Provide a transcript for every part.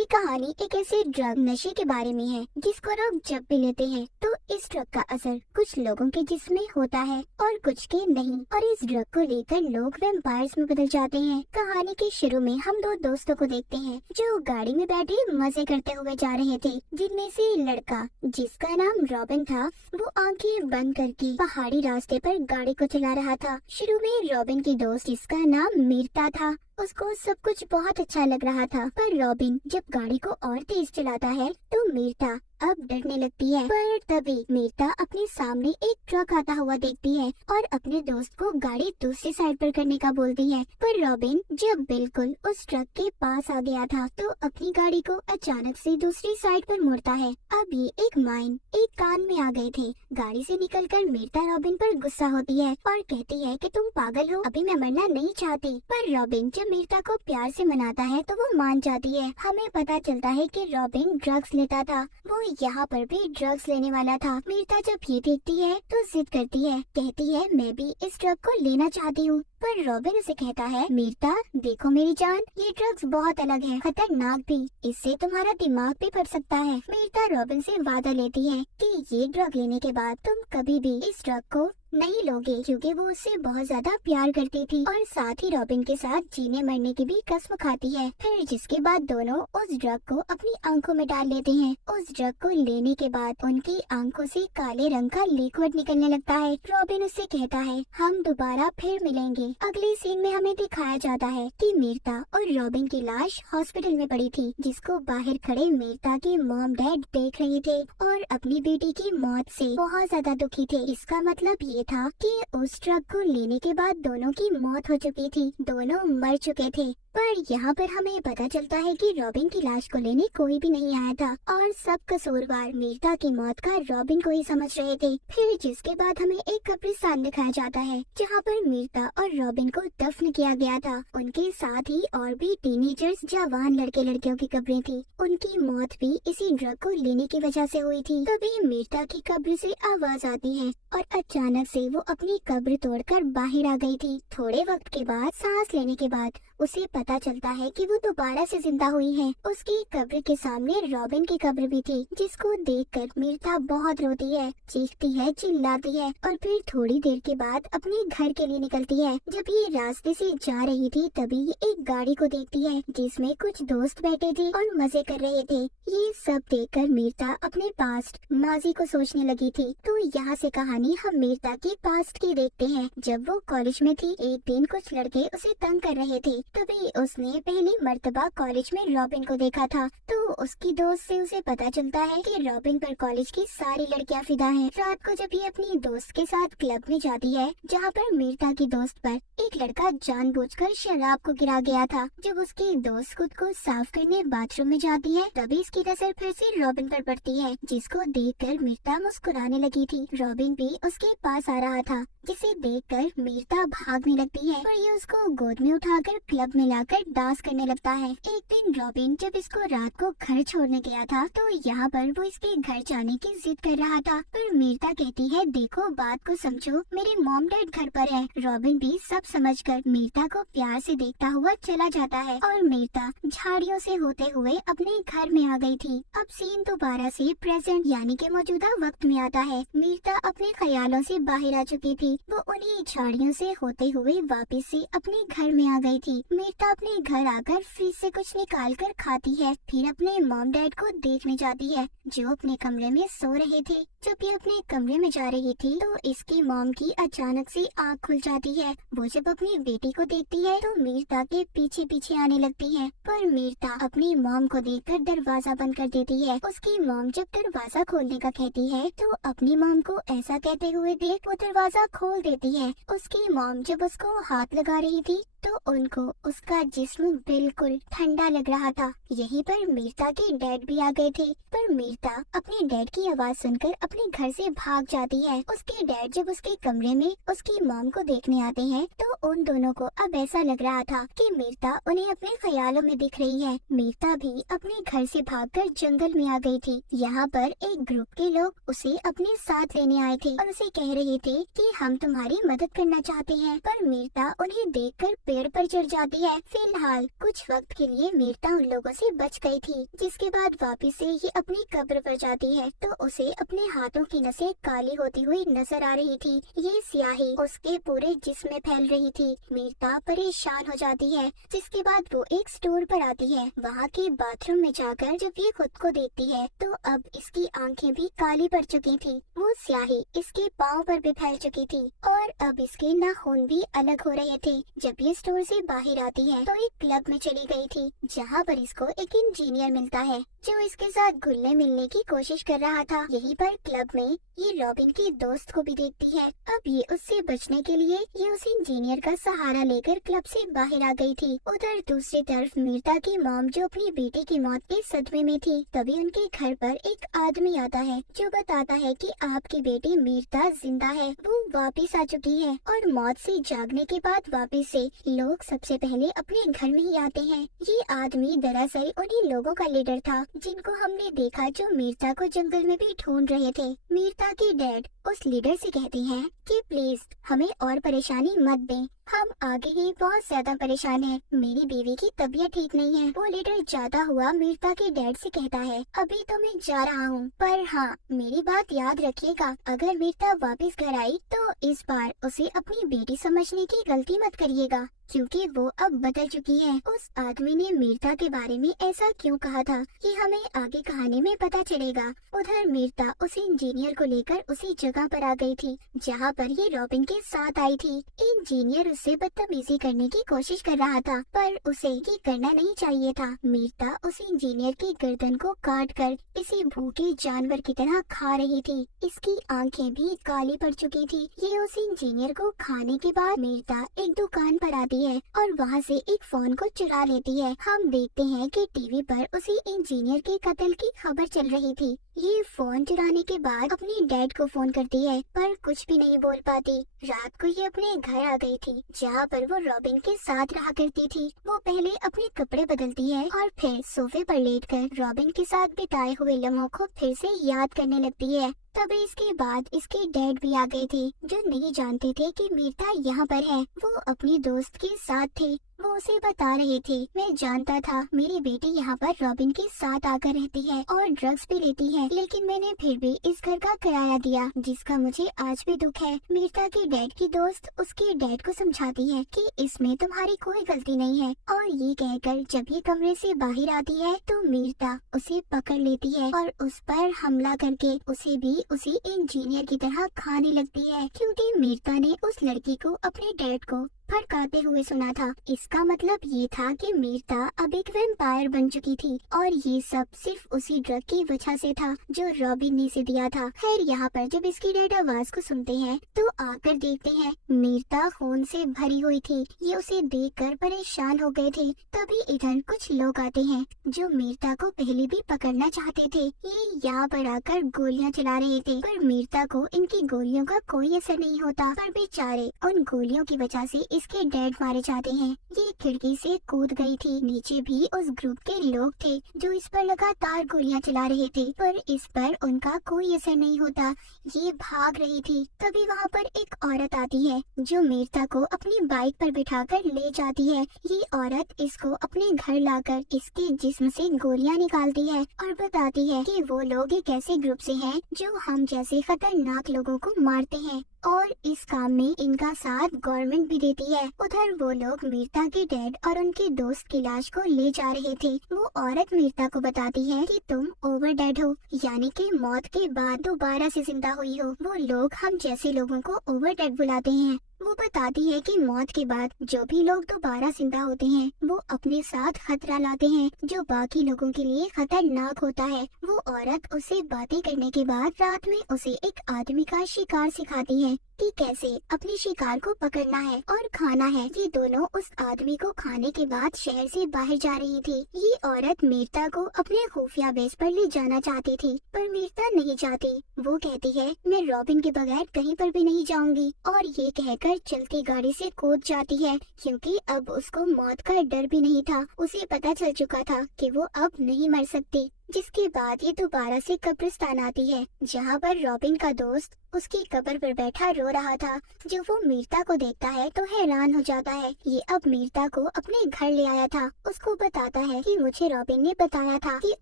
ये कहानी एक ऐसे ड्रग नशे के बारे में है जिसको लोग जब भी लेते हैं तो इस ड्रग का असर कुछ लोगों के जिस्म में होता है और कुछ के नहीं, और इस ड्रग को लेकर लोग वैम्पायर्स में बदल जाते हैं। कहानी के शुरू में हम दो दोस्तों को देखते हैं जो गाड़ी में बैठे मजे करते हुए जा रहे थे, जिनमें से लड़का जिसका नाम रॉबिन था वो आंखें बंद करके पहाड़ी रास्ते पर गाड़ी को चला रहा था। शुरू में रॉबिन की दोस्त जिसका नाम मीरता था, उसको सब कुछ बहुत अच्छा लग रहा था, पर रॉबिन जब गाड़ी को और तेज चलाता है तो मीरता अब डरने लगती है। पर तभी मीरता अपने सामने एक ट्रक आता हुआ देखती है और अपने दोस्त को गाड़ी दूसरी साइड पर करने का बोलती है। पर रॉबिन जब बिल्कुल उस ट्रक के पास आ गया था तो अपनी गाड़ी को अचानक से दूसरी साइड पर मोड़ता है। अब ये एक माइन एक कान में आ गए थे। गाड़ी से निकलकर मीरता रॉबिन पर गुस्सा होती है और कहती है कि तुम पागल हो, अभी मैं मरना नहीं चाहती। पर रॉबिन जब मीरता को प्यार से मनाता है तो वो मान जाती है। हमें पता चलता है कि रॉबिन ड्रग्स लेता था, वो यहाँ पर भी ड्रग्स लेने वाला था। मीरता जब ये देखती है तो जिद करती है, कहती है मैं भी इस ड्रग को लेना चाहती हूँ। पर रॉबिन उसे कहता है, मीरता देखो मेरी जान, ये ड्रग्स बहुत अलग है, खतरनाक भी, इससे तुम्हारा दिमाग भी फट सकता है। मीरता रॉबिन से वादा लेती है कि ये ड्रग लेने के बाद तुम कभी भी इस ड्रग को नहीं लोगे, क्योंकि वो उससे बहुत ज्यादा प्यार करती थी और साथ ही रॉबिन के साथ जीने मरने की भी कसम खाती है। फिर जिसके बाद दोनों उस ड्रग को अपनी आंखों में डाल लेते हैं। उस ड्रग को लेने के बाद उनकी आंखों से काले रंग का लिक्विड निकलने लगता है। रॉबिन उससे कहता है हम दोबारा फिर मिलेंगे। अगले सीन में हमें दिखाया जाता है कि मीरता और रॉबिन की लाश हॉस्पिटल में पड़ी थी, जिसको बाहर खड़े मीरता के मॉम डैड देख रहे थे और अपनी बेटी की मौत से बहुत ज्यादा दुखी थे। इसका मतलब ये था कि उस ड्रग को लेने के बाद दोनों की मौत हो चुकी थी, दोनों मर चुके थे। पर यहाँ पर हमें पता चलता है कि रॉबिन की लाश को लेने कोई भी नहीं आया था और सब कसूरवार मीरता की मौत का रॉबिन को ही समझ रहे थे। फिर जिसके बाद हमें एक कब्रिस्तान दिखाया जाता है जहाँ पर मीरता और रॉबिन को दफन किया गया था। उनके साथ ही और भी टीनेजर्स जवान लड़के लड़कियों की कब्रें थी। उनकी मौत भी इसी ड्रग को लेने की वजह से हुई थी। तभी मीरता की कब्र से आवाज आती है और अचानक से वो अपनी कब्र तोड़कर बाहर आ गई थी। थोड़े वक्त के बाद सांस लेने के बाद उसे पता चलता है कि वो दोबारा से जिंदा हुई है। उसकी कब्र के सामने रॉबिन की कब्र भी थी, जिसको देखकर मीरता बहुत रोती है, चीखती है, चिल्लाती है और फिर थोड़ी देर के बाद अपने घर के लिए निकलती है। जब ये रास्ते से जा रही थी तभी ये एक गाड़ी को देखती है जिसमें कुछ दोस्त बैठे थे और मजे कर रहे थे। ये सब देखकर मीरता अपने पास्ट माजी को सोचने लगी थी। तो यहाँ से कहानी हम मीरता की पास्ट की देखते हैं। जब वो कॉलेज में थी एक दिन कुछ लड़के उसे तंग कर रहे थे, तभी उसने पहली मर्तबा कॉलेज में रॉबिन को देखा था। तो उसकी दोस्त से उसे पता चलता है कि रॉबिन पर कॉलेज की सारी लड़कियां फिदा हैं। रात को जब ये अपनी दोस्त के साथ क्लब में जाती है जहाँ पर मीरता की दोस्त पर एक लड़का जानबूझकर शराब को गिरा गया था। जब उसकी दोस्त खुद को साफ करने बाथरूम में जाती है तभी इसकी नजर फिर से रॉबिन पर पड़ती है, जिसको देखकर मीरता मुस्कुराने लगी थी। रॉबिन भी उसके पास आ रहा था, जिसे देखकर मीरता भागने लगती है पर ये उसको गोद में उठाकर क्लब में लाकर डांस करने लगता है। एक दिन रॉबिन जब इसको रात को घर छोड़ने गया था तो यहाँ पर वो इसके घर जाने की जिद कर रहा था, पर मीरता कहती है देखो बात को समझो, मेरे मॉम डैड घर पर है। रॉबिन भी सब समझकर मीरता को प्यार से देखता हुआ चला जाता है और मीरता झाड़ियों से होते हुए अपने घर में आ गई थी। अब सीन दोबारा से प्रेजेंट यानी के मौजूदा वक्त में आता है। मीरता अपने ख्यालों से बाहर आ चुकी थी, वो उन्हीं झाड़ियों से होते हुए वापस से अपने घर में आ गई थी। मीरता अपने घर आकर फ्रिज से कुछ निकाल कर खाती है, फिर अपने मॉम डैड को देखने जाती है जो अपने कमरे में सो रहे थे। जब ये अपने कमरे में जा रही थी तो इसकी मॉम की अचानक से आँख खुल जाती है। वो जब अपनी बेटी को देखती है तो मीरता के पीछे पीछे आने लगती है, पर मीरता अपनी मॉम को देखकर दरवाजा बंद कर देती है। उसकी मॉम जब दरवाजा खोलने का कहती है तो अपनी मॉम को ऐसा कहते हुए देख वो दरवाजा खोल देती है। उसकी मॉम जब उसको हाथ लगा रही थी तो उनको उसका जिस्म बिल्कुल ठंडा लग रहा था। यहीं पर मीरता के डैड भी आ गए थे, पर मीरता अपने डैड की आवाज सुनकर अपने घर से भाग जाती है। उसके डैड जब उसके कमरे में उसकी मॉम को देखने आते हैं तो उन दोनों को अब ऐसा लग रहा था कि मीरता उन्हें अपने ख्यालों में दिख रही है। मीरता भी अपने घर से भागकर जंगल में आ गई थी। यहाँ पर एक ग्रुप के लोग उसे अपने साथ लेने आए थे और उसे कह रहे थे कि हम तुम्हारी मदद करना चाहते हैं, पर मीरता उन्हें देखकर पेड़ पर चढ़ जाती है। फिलहाल कुछ वक्त के लिए मीरता उन लोगों से बच गई थी, जिसके बाद वापिस से ये अपनी कब्र पर जाती है तो उसे अपने हाथों की नसें काली होती हुई नजर आ रही थी। ये स्याही उसके पूरे जिस्म में फैल रही थी। मीरता परेशान हो जाती है, जिसके बाद वो एक स्टोर पर आती है। वहाँ के बाथरूम में जाकर जब ये खुद को देखती है तो अब इसकी आंखें भी काली पड़ चुकी थी। वो स्याही इसके पाँव पर भी फैल चुकी थी और अब इसके नाखून भी अलग हो रहे थे। जब ये स्टोर से बाहर आती है तो एक क्लब में चली गई थी, जहाँ पर इसको एक इंजीनियर मिलता है जो इसके साथ घुलने मिलने की कोशिश कर रहा था। यहीं पर क्लब में ये रॉबिन की दोस्त को भी देखती है। अब ये उससे बचने के लिए ये उस इंजीनियर का सहारा लेकर क्लब से बाहर आ गई थी। उधर दूसरी तरफ मीरता की मॉम जो अपनी बेटी की मौत के सदमे में थी, तभी उनके घर पर एक आदमी आता है जो बताता है कि आपकी बेटी मीरता जिंदा है, वो वापिस आ चुकी है। और मौत से जागने के बाद वापिस से लोग सबसे पहले अपने घर में ही आते हैं। ये आदमी दरअसल उन्हीं लोगों का लीडर था जिनको हमने देखा जो मीरता को जंगल में भी ढूंढ रहे थे। मीरता के डैड उस लीडर से कहते हैं कि प्लीज हमें और परेशानी मत दें, हम आगे ही बहुत ज्यादा परेशान हैं। मेरी बीवी की तबीयत ठीक नहीं है। वो लीडर जाता हुआ मीरता के डैड से कहता है, अभी तो मैं जा रहा हूँ, पर हाँ मेरी बात याद रखिएगा, अगर मीरता वापस घर आई तो इस बार उसे अपनी बेटी समझने की गलती मत करिएगा, क्योंकि वो अब बदल चुकी है। उस आदमी ने मीरता के बारे में ऐसा क्यों कहा था, ये हमें आगे कहानी में पता चलेगा। उधर मीरता उस इंजीनियर को लेकर उसी जगह पर आ गई थी जहाँ पर ये रॉबिन के साथ आई थी। इंजीनियर उससे बदतमीजी करने की कोशिश कर रहा था, पर उसे ये करना नहीं चाहिए था। मीरता उस इंजीनियर की गर्दन को काट कर किसी भूखे जानवर की तरह खा रही थी। इसकी आंखें भी काली पड़ चुकी थी। ये उस इंजीनियर को खाने के बाद मीरता एक दुकान पर आती है और वहाँ से एक फोन को चुरा लेती है। हम देखते हैं कि टीवी पर उसी इंजीनियर के कत्ल की खबर चल रही थी। ये फोन चुराने के बाद अपनी डैड को फोन करती है, पर कुछ भी नहीं बोल पाती। रात को ये अपने घर आ गई थी, जहाँ पर वो रॉबिन के साथ रहा करती थी। वो पहले अपने कपड़े बदलती है और फिर सोफे पर लेटकर रॉबिन के साथ बिताए हुए लम्हों को फिर से याद करने लगती है। तभी इसके बाद इसके डैड भी आ गए थे, जो नहीं जानते थे कि मीरता यहाँ पर है। वो अपनी दोस्त के साथ थे। वो उसे बता रहे थे, मैं जानता था मेरी बेटी यहाँ पर रॉबिन के साथ आकर रहती है और ड्रग्स भी लेती है, लेकिन मैंने फिर भी इस घर का किराया दिया, जिसका मुझे आज भी दुख है। मीरता के डैड की दोस्त उसके डैड को समझाती है कि इसमें तुम्हारी कोई गलती नहीं है, और ये कहकर जब ये कमरे से बाहर आती है तो मीरता उसे पकड़ लेती है और उस पर हमला करके उसे भी उसी इंजीनियर की तरह खाने लगती है, क्योंकि मीरता ने उस लड़की को अपने डैड को भड़काते हुए सुना था। इसका मतलब ये था कि मीरता अब एक वैम्पायर बन चुकी थी और ये सब सिर्फ उसी ड्रग की वजह से था जो रॉबिन ने इसे दिया था। खैर यहाँ पर जब इसकी डैड आवाज को सुनते हैं तो आकर देखते हैं मीरता खून से भरी हुई थी। ये उसे देखकर परेशान हो गए थे। तभी इधर कुछ लोग आते हैं जो मीरता को पहले भी पकड़ना चाहते थे। ये यहाँ पर आकर गोलियाँ चला रहे थे, पर मीरता को इनकी गोलियों का कोई असर नहीं होता। पर बेचारे उन गोलियों की वजह से इसके डैड मारे जाते हैं। ये खिड़की से कूद गई थी। नीचे भी उस ग्रुप के लोग थे जो इस पर लगातार गोलियां चला रहे थे, पर इस पर उनका कोई असर नहीं होता। ये भाग रही थी। तभी वहाँ पर एक औरत आती है जो मीरता को अपनी बाइक पर बिठाकर ले जाती है। ये औरत इसको अपने घर लाकर इसके जिस्म से गोलियां निकालती है और बताती है कि वो लोग एक ऐसे ग्रुप से हैं जो हम जैसे खतरनाक लोगों को मारते हैं और इस काम में इनका साथ गवर्नमेंट भी देती है। उधर वो लोग मीरता के डैड और उनके दोस्त की लाश को ले जा रहे थे। वो औरत मीरता को बताती है कि तुम ओवर डेड हो, यानी कि मौत के बाद दोबारा से जिंदा हुई हो। वो लोग हम जैसे लोगों को ओवर डेड बुलाते हैं। वो बताती है कि मौत के बाद जो भी लोग दोबारा जिंदा होते हैं वो अपने साथ खतरा लाते हैं जो बाकी लोगों के लिए खतरनाक होता है। वो औरत उसे बातें करने के बाद रात में उसे एक आदमी का शिकार सिखाती है कि कैसे अपने शिकार को पकड़ना है और खाना है। ये दोनों उस आदमी को खाने के बाद शहर से बाहर जा रही थी। ये औरत मीरता को अपने खुफिया बेस पर ले जाना चाहती थी, पर मीरता नहीं चाहती। वो कहती है मैं रॉबिन के बगैर कहीं पर भी नहीं जाऊंगी, और ये कहकर चलती गाड़ी से कूद जाती है, क्योंकि अब उसको मौत का डर भी नहीं था। उसे पता चल चुका था कि वो अब नहीं मर सकती। जिसके बाद ये दोबारा से कब्रिस्तान आती है, जहाँ पर रॉबिन का दोस्त उसकी कब्र पर बैठा रो रहा था। जो वो मीरता को देखता है तो हैरान हो जाता है। ये अब मीरता को अपने घर ले आया था। उसको बताता है कि मुझे रॉबिन ने बताया था कि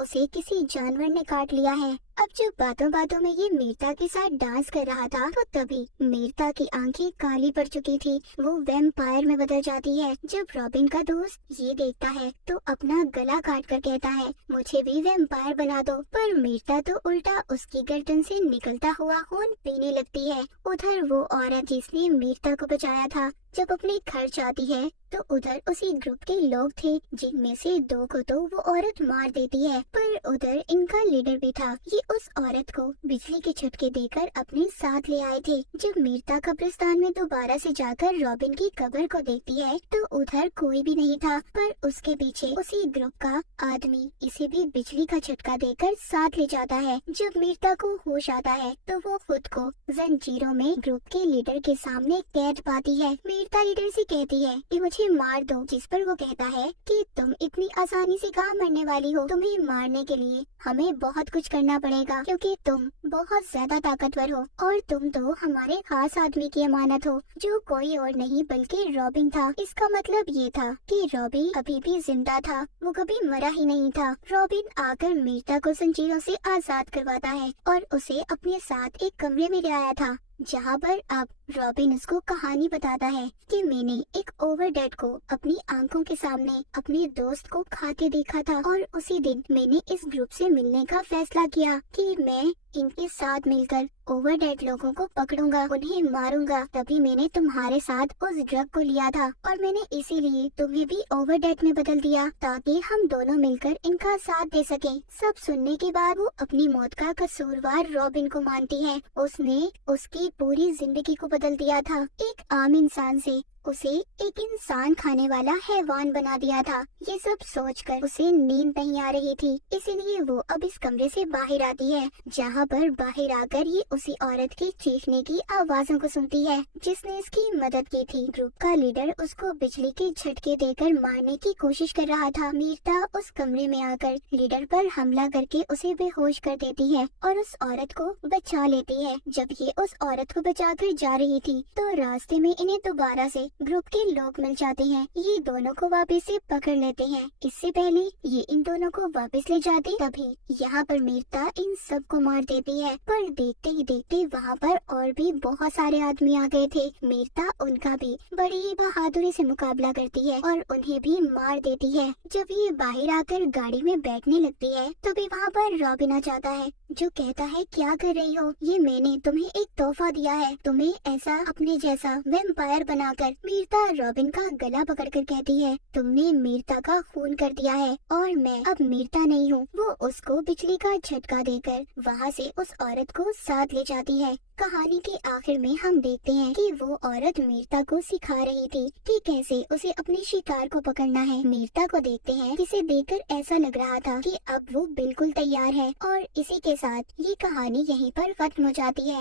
उसे किसी जानवर ने काट लिया है। अब जब बातों बातों में ये मीरता के साथ डांस कर रहा था तो तभी मीरता की आंखें काली पड़ चुकी थी। वो वैम्पायर में बदल जाती है। जब रॉबिन का दोस्त ये देखता है तो अपना गला काट कर कहता है, मुझे भी वैम्पायर बना दो। पर मीरता तो उल्टा उसकी गर्दन से निकलता हुआ खून पीने लगती है। उधर वो औरत जिसने मीरता को बचाया था जब अपने घर जाती है तो उधर उसी ग्रुप के लोग थे, जिनमें से 2 को तो वो औरत मार देती है। पर उधर इनका लीडर भी था। ये उस औरत को बिजली के झटके देकर अपने साथ ले आए थे। जब मीरता कब्रिस्तान में दोबारा से जाकर रॉबिन की कब्र को देखती है तो उधर कोई भी नहीं था। पर उसके पीछे उसी ग्रुप का आदमी इसे भी बिजली का झटका देकर साथ ले जाता है। जब मीरता को होश आता है तो वो खुद को जंजीरों में ग्रुप के लीडर के सामने कैद पाती है। मीरता लीडर से कहती है कि मुझे मार दो, जिस पर वो कहता है कि तुम इतनी आसानी से कहाँ मरने वाली हो। तुम्हें मारने के लिए हमें बहुत कुछ करना पड़ेगा, क्योंकि तुम बहुत ज्यादा ताकतवर हो और तुम तो हमारे खास आदमी की अमानत हो, जो कोई और नहीं बल्कि रॉबिन था। इसका मतलब ये था कि रॉबिन अभी भी जिंदा था, वो कभी मरा ही नहीं था। रॉबिन आकर मीरता को जंजीरों से आजाद करवाता है और उसे अपने साथ एक कमरे में ले आया था, जहाँ पर अब रॉबिन उसको कहानी बताता है कि मैंने एक ओवरडेड को अपनी आंखों के सामने अपने दोस्त को खाते देखा था और उसी दिन मैंने इस ग्रुप से मिलने का फैसला किया कि मैं इनके साथ मिलकर ओवरडेड लोगों को पकड़ूंगा, उन्हें मारूंगा। तभी मैंने तुम्हारे साथ उस ड्रग को लिया था और मैंने इसीलिए तुम्हें भी ओवरडेड में बदल दिया ताकि हम दोनों मिलकर इनका साथ दे सकें। सब सुनने के बाद वो अपनी मौत का कसूरवार रॉबिन को मानती है। उसने उसकी पूरी जिंदगी को बदल दिया था। एक आम इंसान से उसे एक इंसान खाने वाला हैवान बना दिया था। ये सब सोचकर उसे नींद नहीं आ रही थी, इसीलिए वो अब इस कमरे से बाहर आती है, जहाँ पर बाहर आकर ये उसी औरत की चीखने की आवाजों को सुनती है जिसने इसकी मदद की थी। ग्रुप का लीडर उसको बिजली के झटके देकर मारने की कोशिश कर रहा था। मीरता उस कमरे में आकर लीडर पर हमला करके उसे बेहोश कर देती है और उस औरत को बचा लेती है। जब ये उस औरत को बचाकर जा रही थी तो रास्ते में इन्हें दोबारा से ग्रुप के लोग मिल जाते हैं। ये दोनों को वापस से पकड़ लेते हैं। इससे पहले ये इन दोनों को वापस ले जाते तभी यहाँ पर मीरता इन सब को मार देती है। पर देखते ही देखते वहाँ पर और भी बहुत सारे आदमी आ गए थे। मीरता उनका भी बड़ी ही बहादुरी से मुकाबला करती है और उन्हें भी मार देती है। जब ये बाहर आकर गाड़ी में बैठने लगती है तभी वहाँ पर रॉबिन आ जाता है, जो कहता है क्या कर रही हो, ये मैंने तुम्हें एक तोहफा दिया है, तुम्हें ऐसा अपने जैसा वैम्पायर बनाकर। मीरता रॉबिन का गला पकड़कर कहती है, तुमने मीरता का खून कर दिया है और मैं अब मीरता नहीं हूँ। वो उसको बिजली का झटका देकर वहाँ से उस औरत को साथ ले जाती है। कहानी के आखिर में हम देखते हैं कि वो औरत मीरता को सिखा रही थी कि कैसे उसे अपने शिकार को पकड़ना है। मीरता को देखते हैं, जिसे देखकर ऐसा लग रहा था कि अब वो बिल्कुल तैयार है। और इसी के साथ ये कहानी यहीं पर खत्म हो जाती है।